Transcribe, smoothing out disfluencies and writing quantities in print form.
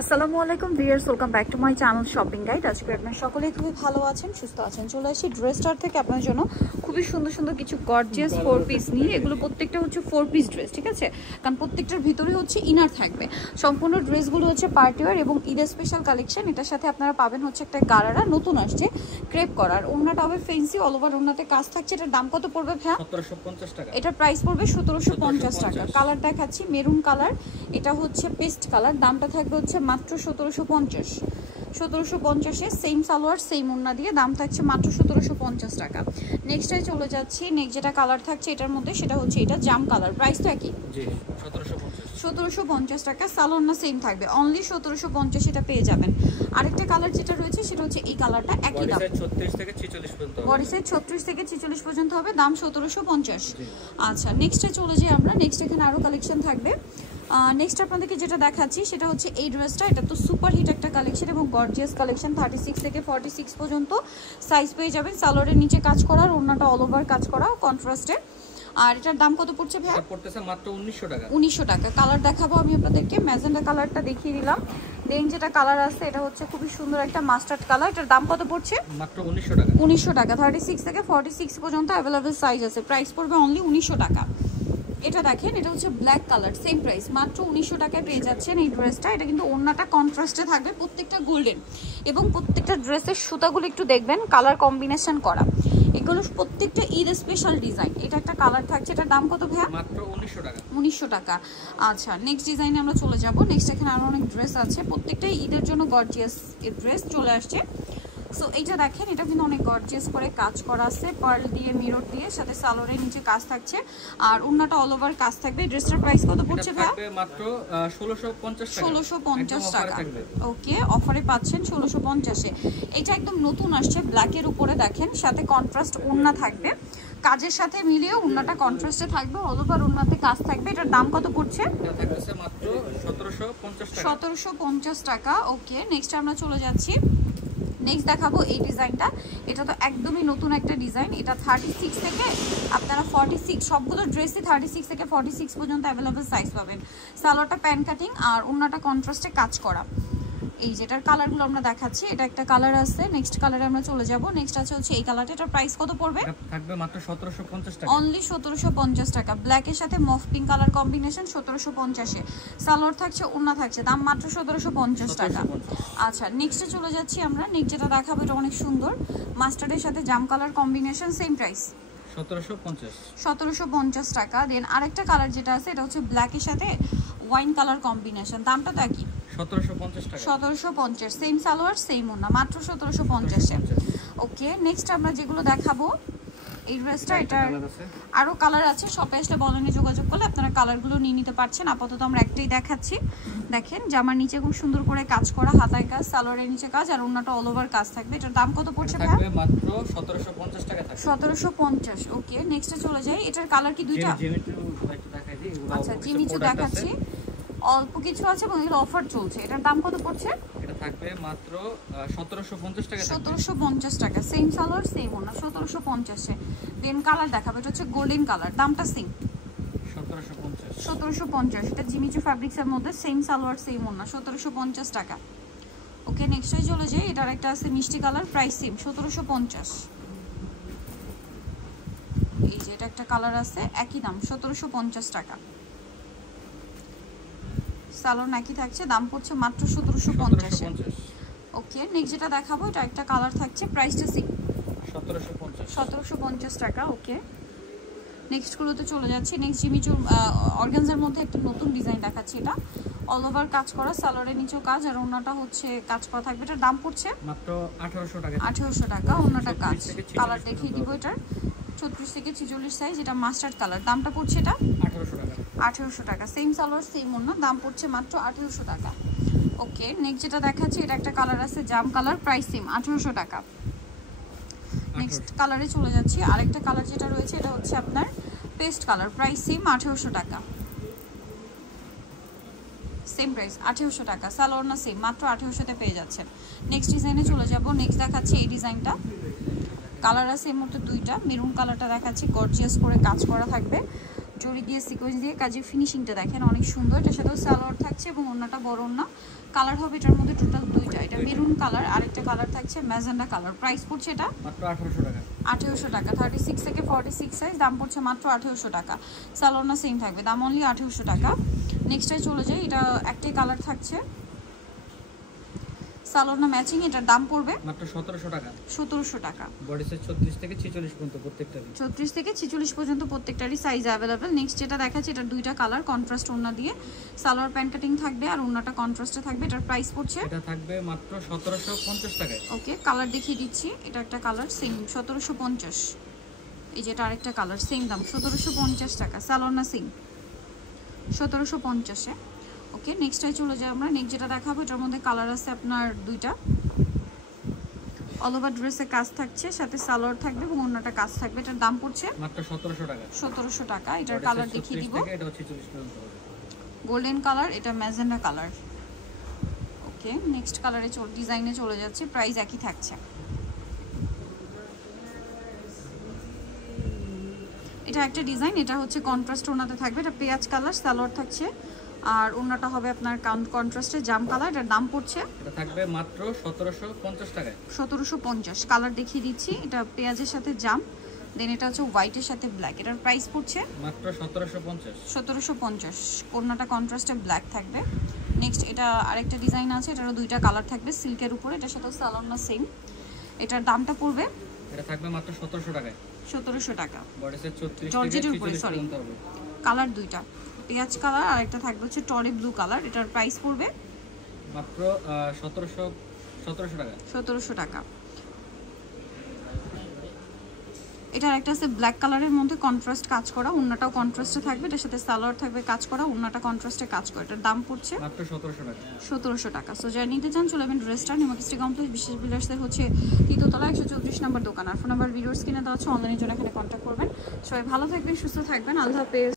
আসসালামু আলাইকুম viewers, welcome back to my channel shopping guide. আজকে আপনারা সকলেই খুবই ভালো আছেন, সুস্থ আছেন। চলে আসি ড্রেস স্টার থেকে আপনার জন্য খুবই সুন্দর সুন্দর কিছু গর্জিয়াস 4 পিস নিয়ে। এগুলো প্রত্যেকটা হচ্ছে 4 পিস ড্রেস, ঠিক আছে? কারণ প্রত্যেকটার ভিতরে হচ্ছে ইনার থাকবে। সম্পূর্ণ ড্রেসগুলো হচ্ছে পার্টি ওয়্যার এবং ঈদের স্পেশাল কালেকশন। এটার সাথে আপনারা পাবেন হচ্ছে একটা গারারা নতুন আসছে ক্রেপ করার, ওড়নাটা হবে ফেন্সি, অল ওভার ওড়নাতে কাজ থাকছে। এটার দাম কত পড়বে ভাইয়া? 1750 টাকা। এটার প্রাইস পড়বে 1750 টাকা। কালার দেখাচ্ছি মেরুন কালার, এটা হচ্ছে পেস্ট কালার। দামটা থাকবে হচ্ছে মাত্র 1750 সেম সালোয়ার সেম ওড়না দিয়ে দাম থাকছে মাত্র 1750 টাকা। নেক্সটে চলে যাচ্ছি। নেক্সট যেটা কালার থাকছে এটার মধ্যে সেটা হচ্ছে এটা জাম কালার। প্রাইসটা কি? জি 1750 টাকা। সালোয়ার না সেম থাকবে, অনলি 1750 এটা পেয়ে যাবেন। আরেকটা কালার যেটা রয়েছে সেটা হচ্ছে এই কালারটা, একই দাম। বডি সাইজ 36 থেকে 46 পর্যন্ত হবে। বডি সাইজ 36 থেকে 46 পর্যন্ত হবে, দাম 1750। আচ্ছা, নেক্সটে চলে যাই আমরা। নেক্সট এখানে আরো কালেকশন থাকবে। নেক্সট আপনাদেরকে যেটা দেখাচ্ছি সেটা হচ্ছে এই ড্রেসটা। এটা তো সুপার হিট একটা কালেকশন এবং গর্জিয়াস কালেকশন। 36 থেকে 46 পর্যন্ত সাইজ পেয়ে যাবেন। সালোয়ারের নিচে কাজ করা, ওড়নাটা অল ওভার কাজ করা কন্ট্রাস্টে। আর এটার দাম কত পড়ছে ভাই? এটা পড়তেছে মাত্র 1900 টাকা। 1900 টাকা। কালার দেখাবো আমি আপনাদেরকে। ম্যাজেন্ডা কালারটা দেখিয়ে দিলাম। দেন যেটা কালার আছে এটা হচ্ছে খুবই সুন্দর একটা মাস্টার্ড কালার। এটার দাম কত পড়ছে? মাত্র 1900 টাকা। 1900 টাকা। 36 থেকে 46 পর্যন্ত অ্যাভেলেবল সাইজ আছে। প্রাইস পড়বে অনলি 1900 টাকা। এটা দেখেন, এটা হচ্ছে ব্ল্যাক কালার, সেম প্রাইস মাত্র 1900 টাকায় পেয়ে যাচ্ছেন এই ড্রেসটা। এটা কিন্তু ওড়নাটা কন্ট্রাস্টে থাকবে, প্রত্যেকটা গোল্ডেন এবং প্রত্যেকটা ড্রেসের সুতাগুলো একটু দেখবেন কালার কম্বিনেশন করা। এগুলো প্রত্যেকটা ঈদ স্পেশাল ডিজাইন। এটা একটা কালার থাকছে, এটার দাম কত ভাইয়া? মাত্র 1900 টাকা। 1900 টাকা। আচ্ছা, নেক্সট ডিজাইনে আমরা চলে যাব। নেক্সট এখানে আরো অনেক ড্রেস আছে, প্রত্যেকটাই ঈদের জন্য গর্জিয়াস ড্রেস চলে আসছে। সো এইটা দেখেন, এটা কিন্তু অনেক গর্জিয়াস করে কাজ করা আছে, পার্ল দিয়ে মিরর দিয়ে, সাথে সালোয়ারের নিচে কাজ থাকছে আর ওড়নাটা অল ওভার কাজ থাকবে। ড্রেসটার প্রাইস কত পড়ছে ভাই? থাকবে মাত্র 1650 টাকা। 1650 টাকা। ওকে, অফারে পাচ্ছেন 1650 এ। এটা একদম নতুন আসছে, ব্ল্যাকের উপরে দেখেন, সাথে কন্ট্রাস্ট ওড়না থাকবে। কাজের সাথে মিলিয়ে ওড়নাটা কন্ট্রাস্টে থাকবে, অল ওভার ওড়নাতে কাজ থাকবে। এটার দাম কত পড়ছে? এটা থাকছে মাত্র 1750 টাকা। 1750 টাকা। ওকে, নেক্সট আমরা চলে যাচ্ছি। নেক্সট দেখাবো এই ডিজাইনটা। এটা তো একদমই নতুন একটা ডিজাইন। এটা 36 থেকে আপনারা 46, সবগুলো ড্রেসই 36 থেকে 46 পর্যন্ত অ্যাভেলেবল সাইজ পাবেন। সালোয়ারটা প্যান কাটিং আর ওড়নাটা কন্ট্রাস্টে কাজ করা। এই যেটার কালারগুলো আমরা দেখাচ্ছি, এটা একটা কালার আছে। নেক্সট কালারে আমরা চলে যাব। নেক্সট আছে হচ্ছে এই কালারটা। এটার প্রাইস কত পড়বে? থাকবে মাত্র 1750 টাকা। অনলি 1750 টাকা। ব্ল্যাকের সাথে মফ পিঙ্ক কালার কম্বিনেশন, 1750 এ। সালোয়ার থাকছে, ওড়না থাকছে, দাম মাত্র 1750 টাকা। আচ্ছা, নেক্সটে চলে যাচ্ছি আমরা। নেক্সট যেটা দেখাবো এটা অনেক সুন্দর, মাস্টার্ডের সাথে জাম কালার কম্বিনেশন, সেম প্রাইস 1750 টাকা। দেন আরেকটা কালার যেটা আছে এটা হচ্ছে ব্ল্যাকের সাথে ওয়াইন কালার কম্বিনেশন, দামটা তো একই 1750 টাকা। 1750, সেম সালোয়ার সেম ওড়না, মাত্র 1750 এ। ওকে, নেক্সট আমরা যেগুলো দেখাবো এই ড্রেসটা, এটা আরো কালার আছে। শপে আসলে বলেনে যোগাযোগ করলে আপনারা কালারগুলো নিয়ে নিতে পারছেন। আপাতত আমরা একটাই দেখাচ্ছি। দেখেন, জামার নিচে খুব সুন্দর করে কাজ করা, হাতায় কাজ, সালোয়ারের নিচে কাজ আর ওড়নাটা অল ওভার কাজ থাকবে। এটার দাম কত পড়ছে ভাই? থাকবে মাত্র 1750 টাকা থাকবে। 1750। ওকে, নেক্সটে চলে যাই। এটার কালার কি দুইটা? জিমিচু একটু দেখাই দিই। আচ্ছা, জিমিচু দেখাচ্ছি, অল্প কিছু আছে এবং এগুলো অফার চলছে। এটার দাম কত পড়ছে? এটা থাকবে মাত্র 1750 টাকা। 1750 টাকা, সেম সালোয়ার সেম ওড়না, 1750 এ। দেন কালার দেখাবো, এটা হচ্ছে গোল্ডেন কালার, দামটা সেম 1750। এটা জিমিচু ফ্যাব্রিক্সের মধ্যে, সেম সালোয়ার সেম ওড়না, 1750 টাকা। ওকে, নেক্সটে চলে যাই। এটার একটা আছে মিষ্টি কালার, প্রাইস সেম 1750। এই যে এটা একটা কালার আছে, একই দাম 1750 টাকা। সালোয়ার একই থাকছে, দাম পড়ছে মাত্র 1750। ওকে, নেক্সট যেটা দেখাবো এটা একটা কালার থাকছে, প্রাইসটা সেম 1750 টাকা। ওকে, নেক্সট গুলোতে চলে যাচ্ছি। নেক্সট জিমিচু অর্গানজার মধ্যে একটা নতুন ডিজাইন দেখাচ্ছি। এটা অল ওভার কাজ করা, সালোয়ারের নিচেও কাজ আর ওড়নাটা হচ্ছে কাজ করা থাকবে। এটার দাম পড়ছে মাত্র 1800 টাকা। 1800 টাকা। ওড়নাটা কাজ, কালার দেখিয়ে দিব। এটার 36 থেকে 46 সাইজ, এটা মাস্টার্ড কালার, দামটা পড়ছে এটা 1800 টাকা। 1800 টাকা, সেম সালোয়ার সেম ওড়না, দাম পড়ছে মাত্র 1800 টাকা। ওকে, নেক্সট যেটা দেখাচ্ছি এটা একটা কালার আছে জাম কালার, প্রাইস সেম 1800 টাকা। নেক্সট কালারে চলে যাচ্ছি। আরেকটা কালার যেটা রয়েছে এটা হচ্ছে আপনার পেস্ট কালার, প্রাইস সেম 1800 টাকা। সেম প্রাইস 1800 টাকা। সালোয়ার না সেম, মাত্র 1800 তে পেয়ে যাচ্ছেন। নেক্সট ডিজাইনে চলে যাব। নেক্সট দেখাচ্ছি এই ডিজাইনটা। কালার আছে এর মধ্যে দুইটা। মেরুন কালারটা দেখাচ্ছি, গর্জিয়াস করে কাজ করা থাকবে। জড়ি দিয়ে সিকোয়েন্স দিয়ে কাজের ফিনিশিংটা দেখেন অনেক সুন্দর। এটার সাথেও সালোয়ার থাকছে এবং ওড়নাটা বড় ওড়না। কালার হবে এটার মধ্যে টোটাল দুইটা, এটা মেরুন কালার, আরেকটা কালার থাকছে ম্যাজেন্ডা কালার। প্রাইস পড়ছে এটা মাত্র 1800 টাকা। 1800 টাকা। 36 থেকে 46 সাইজ, দাম পড়ছে মাত্র 1800 টাকা। সালোয়ার না সেম থাকবে, দাম অনলি 1800 টাকা। নেক্সটে চলে যাই, এটা একটাই কালার থাকছে, সালোয়ার না ম্যাচিং, এটার দাম পড়বে মাত্র 1700 টাকা। 1700 টাকা। বডি সাইজ 34 থেকে 46 পর্যন্ত প্রত্যেকটারই। 34 থেকে 46 পর্যন্ত প্রত্যেকটারই সাইজ অ্যাভেলেবেল। নেক্সট যেটা দেখাচ্ছে, এটা দুইটা কালার কন্ট্রাস্ট ওড়না দিয়ে, সালোয়ার প্যান্ট কাটিং থাকবে আর ওড়নাটা কন্ট্রাস্টে থাকবে। এটার প্রাইস পড়ছে, এটা থাকবে মাত্র 1750 টাকায়। ওকে কালার দেখিয়ে দিচ্ছি, এটা একটা কালার সেম 1750। এই যে এটা আরেকটা কালার সেম দাম 1750 টাকা। সালোয়ার না সেম 1750-এ। ওকে নেক্সটটাই চলে যাই আমরা। নেক্সট যেটা দেখাবো, এটার মধ্যে কালার আছে আপনার দুইটা, অল ওভার ড্রেসে কাজ থাকছে, সাথে সালোয়ার থাকবে এবং ওড়নাটা কাজ থাকবে। এটার দাম পড়ছে মাত্র 1700 টাকা। 1700 টাকা। এটার কালার দেখিয়ে দিব, এটা 46 পর্যন্ত হবে। গোল্ডেন কালার, এটা ম্যাজেন্ডা কালার। ওকে নেক্সট কালারে ডিজাইনে চলে যাচ্ছে, প্রাইস একই থাকছে। এটা একটা ডিজাইন, এটা হচ্ছে কন্ট্রাস্ট ওড়নাতে থাকবে, এটা পেঁয়াজ কালার, সালোয়ার থাকছে আর ওড়নাটা হবে আপনার কন্ট্রাস্টে জাম কালার। এটার দাম পড়ছে, এটা থাকবে মাত্র 1750 টাকায়। 1750। কালার দেখিয়ে দিচ্ছি, এটা পেঁয়াজের সাথে জাম, দেন এটা হচ্ছে হোয়াইটের সাথে ব্ল্যাক। এটার প্রাইস পড়ছে মাত্র 1750। 1750। ওড়নাটা কন্ট্রাস্টে ব্ল্যাক থাকবে। নেক্সট এটা আরেকটা ডিজাইন আছে, এটারও দুইটা কালার থাকবে সিল্কের উপরে, এটার সাথে সালোয়ার না সেম। এটার দামটা পড়বে, এটা থাকবে মাত্র 1700 টাকায়। 1700 টাকা। বডি সাইজ 34 থেকে জর্জেটের উপরে 46 সরি, পর্যন্ত হবে। কালার দুইটা, পেঁয়াজ কালার আর একটা থাকবে হচ্ছে টরে ব্লু কালার। এটার প্রাইস পড়বে মাত্র 1700 টাকা। 1700 টাকা। এটা আরেকটা আছে ব্ল্যাক কালারের মধ্যে কন্ট্রাস্ট কাজ করা, ওড়নাটাও কন্ট্রাস্টে থাকবে, এটার সাথে সালোয়ার থাকবে কাজ করা, ওড়নাটা কন্ট্রাস্টে কাজ করা। এটার দাম পড়ছে মাত্র 1700 টাকা। 1700 টাকা। সো যারা নিতে চান চলে যাবেন ড্রেসটা নিমাকিস্ট্রি কমপ্লেক্স বিশেষ বিল্ডার্সের হচ্ছে তৃতীয়তলা 134 নম্বর দোকান। আর ফোন নাম্বার ভিডিওর স্ক্রিনে দেওয়া আছে, অনলাইনের জন্য এখানে কন্ট্যাক্ট করবেন। সবাই ভালো থাকবেন, সুস্থ থাকবেন, আল্লাহ হাফেজ।